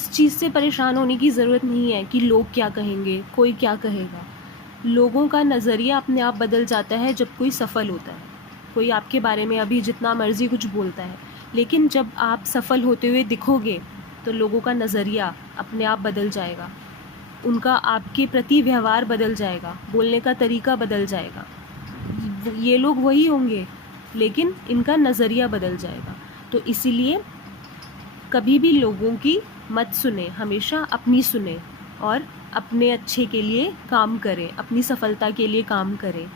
इस चीज़ से परेशान होने की ज़रूरत नहीं है कि लोग क्या कहेंगे, कोई क्या कहेगा। लोगों का नज़रिया अपने आप बदल जाता है जब कोई सफल होता है। कोई आपके बारे में अभी जितना मर्ज़ी कुछ बोलता है, लेकिन जब आप सफल होते हुए दिखोगे तो लोगों का नज़रिया अपने आप बदल जाएगा। उनका आपके प्रति व्यवहार बदल जाएगा, बोलने का तरीका बदल जाएगा। ये लोग वही होंगे लेकिन इनका नज़रिया बदल जाएगा। तो इसीलिए कभी भी लोगों की मत सुने, हमेशा अपनी सुने और अपने अच्छे के लिए काम करें, अपनी सफलता के लिए काम करें।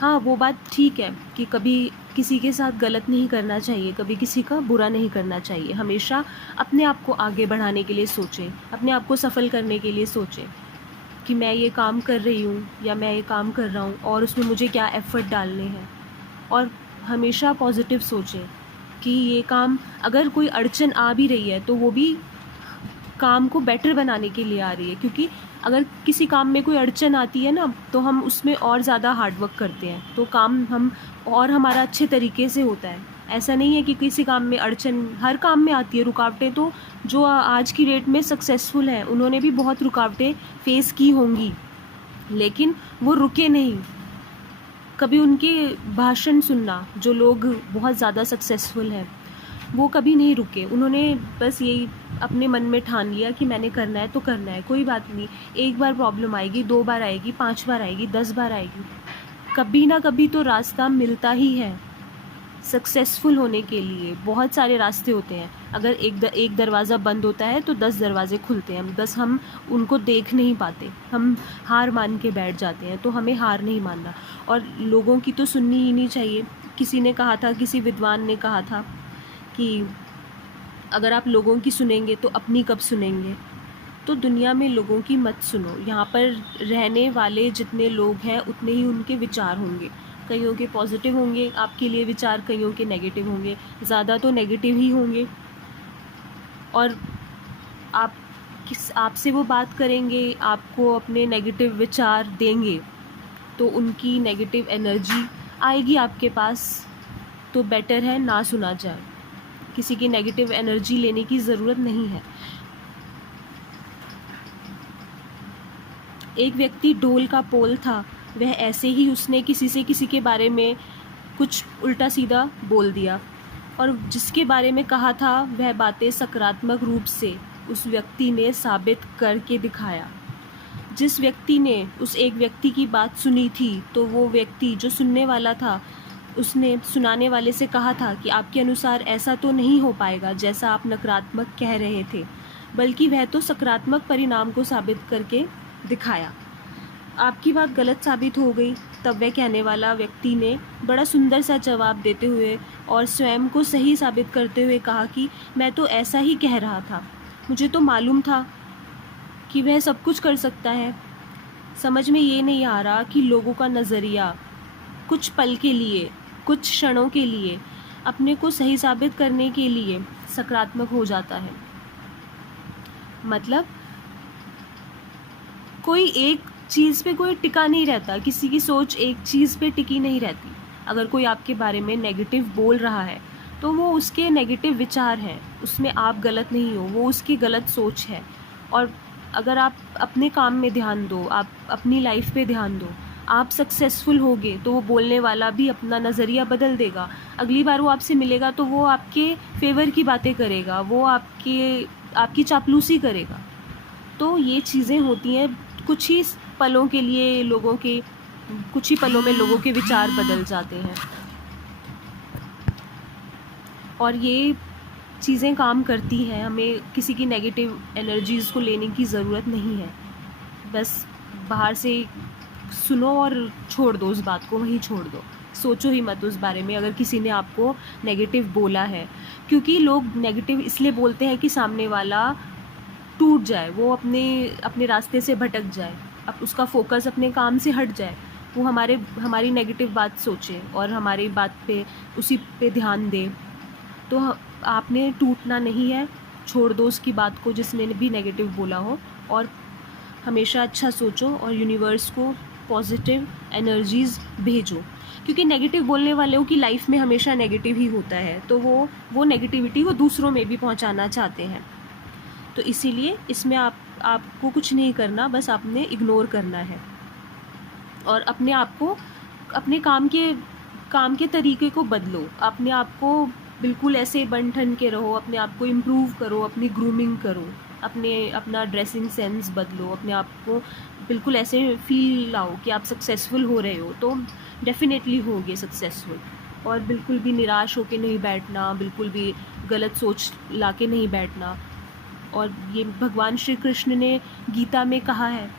हाँ, वो बात ठीक है कि कभी किसी के साथ गलत नहीं करना चाहिए, कभी किसी का बुरा नहीं करना चाहिए। हमेशा अपने आप को आगे बढ़ाने के लिए सोचें, अपने आप को सफल करने के लिए सोचें कि मैं ये काम कर रही हूँ या मैं ये काम कर रहा हूँ और उसमें मुझे क्या एफ़र्ट डालने हैं। और हमेशा पॉजिटिव सोचें कि ये काम अगर कोई अड़चन आ भी रही है तो वो भी काम को बेटर बनाने के लिए आ रही है, क्योंकि अगर किसी काम में कोई अड़चन आती है ना तो हम उसमें और ज़्यादा हार्ड वर्क करते हैं, तो काम हम और हमारा अच्छे तरीके से होता है। ऐसा नहीं है कि किसी काम में अड़चन, हर काम में आती है रुकावटें। तो जो आज की डेट में सक्सेसफुल हैं उन्होंने भी बहुत रुकावटें फेस की होंगी, लेकिन वो रुके नहीं। कभी उनके भाषण सुनना, जो लोग बहुत ज़्यादा सक्सेसफुल हैं वो कभी नहीं रुके। उन्होंने बस यही अपने मन में ठान लिया कि मैंने करना है तो करना है, कोई बात नहीं। एक बार प्रॉब्लम आएगी, 2 बार आएगी, 5 बार आएगी, 10 बार आएगी, कभी ना कभी तो रास्ता मिलता ही है। सक्सेसफुल होने के लिए बहुत सारे रास्ते होते हैं। अगर एक दरवाज़ा बंद होता है तो 10 दरवाजे खुलते हैं, बस हम उनको देख नहीं पाते, हम हार मान के बैठ जाते हैं। तो हमें हार नहीं मानना और लोगों की तो सुननी ही नहीं चाहिए। किसी ने कहा था, किसी विद्वान ने कहा था कि अगर आप लोगों की सुनेंगे तो अपनी कब सुनेंगे। तो दुनिया में लोगों की मत सुनो। यहाँ पर रहने वाले जितने लोग हैं उतने ही उनके विचार होंगे। कईयों के पॉजिटिव होंगे आपके लिए विचार, कईयों के नेगेटिव होंगे, ज़्यादा तो नेगेटिव ही होंगे। और आपसे वो बात करेंगे, आपको अपने नेगेटिव विचार देंगे, तो उनकी नेगेटिव एनर्जी आएगी आपके पास। तो बेटर है ना सुना जाए, किसी की नेगेटिव एनर्जी लेने की ज़रूरत नहीं है। एक व्यक्ति ढोल का पोल था, वह ऐसे ही उसने किसी के बारे में कुछ उल्टा सीधा बोल दिया और जिसके बारे में कहा था वह बातें सकारात्मक रूप से उस व्यक्ति ने साबित करके दिखाया। जिस व्यक्ति ने उस एक व्यक्ति की बात सुनी थी तो वो व्यक्ति जो सुनने वाला था उसने सुनाने वाले से कहा था कि आपके अनुसार ऐसा तो नहीं हो पाएगा जैसा आप नकारात्मक कह रहे थे, बल्कि वह तो सकारात्मक परिणाम को साबित करके दिखाया। आपकी बात गलत साबित हो गई, तब वह कहने वाला व्यक्ति ने बड़ा सुंदर सा जवाब देते हुए और स्वयं को सही साबित करते हुए कहा कि मैं तो ऐसा ही कह रहा था, मुझे तो मालूम था कि वह सब कुछ कर सकता है। समझ में ये नहीं आ रहा कि लोगों का नज़रिया कुछ पल के लिए, कुछ क्षणों के लिए, अपने को सही साबित करने के लिए सकारात्मक हो जाता है। मतलब कोई एक चीज़ पे कोई टिका नहीं रहता, किसी की सोच एक चीज़ पे टिकी नहीं रहती। अगर कोई आपके बारे में नेगेटिव बोल रहा है तो वो उसके नेगेटिव विचार हैं, उसमें आप गलत नहीं हो, वो उसकी गलत सोच है। और अगर आप अपने काम में ध्यान दो, आप अपनी लाइफ पे ध्यान दो, आप सक्सेसफुल होगे तो वो बोलने वाला भी अपना नज़रिया बदल देगा। अगली बार वो आपसे मिलेगा तो वो आपके फेवर की बातें करेगा, वो आपकी चापलूसी करेगा। तो ये चीज़ें होती हैं, कुछ ही पलों के लिए कुछ ही पलों में लोगों के विचार बदल जाते हैं और ये चीज़ें काम करती हैं। हमें किसी की नेगेटिव एनर्जीज़ को लेने की ज़रूरत नहीं है, बस बाहर से सुनो और छोड़ दो, उस बात को वहीं छोड़ दो, सोचो ही मत उस बारे में अगर किसी ने आपको नेगेटिव बोला है। क्योंकि लोग नेगेटिव इसलिए बोलते हैं कि सामने वाला टूट जाए, वो अपने रास्ते से भटक जाए, अब उसका फोकस अपने काम से हट जाए, वो हमारी नेगेटिव बात सोचे और हमारी बात पे उसी पे ध्यान दे। तो आपने टूटना नहीं है, छोड़ दो उसकी बात को जिसने भी नेगेटिव बोला हो, और हमेशा अच्छा सोचो और यूनिवर्स को पॉजिटिव एनर्जीज़ भेजो। क्योंकि नेगेटिव बोलने वालों की लाइफ में हमेशा नेगेटिव ही होता है, तो वो नेगेटिविटी वो दूसरों में भी पहुंचाना चाहते हैं। तो इसीलिए इसमें आपको कुछ नहीं करना, बस आपने इग्नोर करना है और अपने आप को, अपने काम के तरीके को बदलो, अपने आप को बिल्कुल ऐसे बन ठन के रहो, अपने आप को इम्प्रूव करो, अपनी ग्रूमिंग करो, अपना ड्रेसिंग सेंस बदलो, अपने आप को बिल्कुल ऐसे फील लाओ कि आप सक्सेसफुल हो रहे हो, तो डेफिनेटली होगे सक्सेसफुल। और बिल्कुल भी निराश होके नहीं बैठना, बिल्कुल भी गलत सोच ला के नहीं बैठना। और ये भगवान श्री कृष्ण ने गीता में कहा है,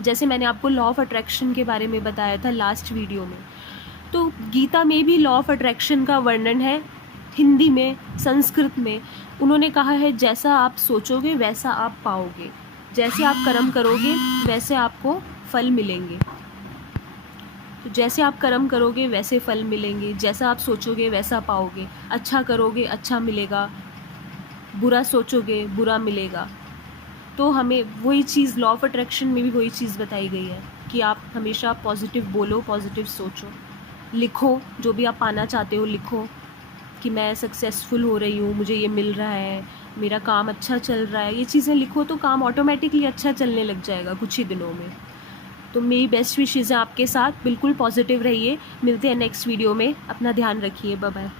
जैसे मैंने आपको लॉ ऑफ अट्रैक्शन के बारे में बताया था लास्ट वीडियो में, तो गीता में भी लॉ ऑफ अट्रैक्शन का वर्णन है हिंदी में, संस्कृत में। उन्होंने कहा है जैसा आप सोचोगे वैसा आप पाओगे, जैसे आप कर्म करोगे वैसे आपको फल मिलेंगे। तो जैसे आप कर्म करोगे वैसे फल मिलेंगे, जैसा आप सोचोगे वैसा पाओगे, अच्छा करोगे अच्छा मिलेगा, बुरा सोचोगे बुरा मिलेगा। तो हमें वही चीज़ लॉ ऑफ अट्रैक्शन में भी वही चीज़ बताई गई है कि आप हमेशा पॉजिटिव बोलो, पॉजिटिव सोचो, लिखो, जो भी आप पाना चाहते हो लिखो कि मैं सक्सेसफुल हो रही हूँ, मुझे ये मिल रहा है, मेरा काम अच्छा चल रहा है। ये चीज़ें लिखो तो काम ऑटोमेटिकली अच्छा चलने लग जाएगा कुछ ही दिनों में। तो मेरी बेस्ट विशेज़ है आपके साथ, बिल्कुल पॉजिटिव रहिए। मिलते हैं नेक्स्ट वीडियो में, अपना ध्यान रखिए, बाय बाय।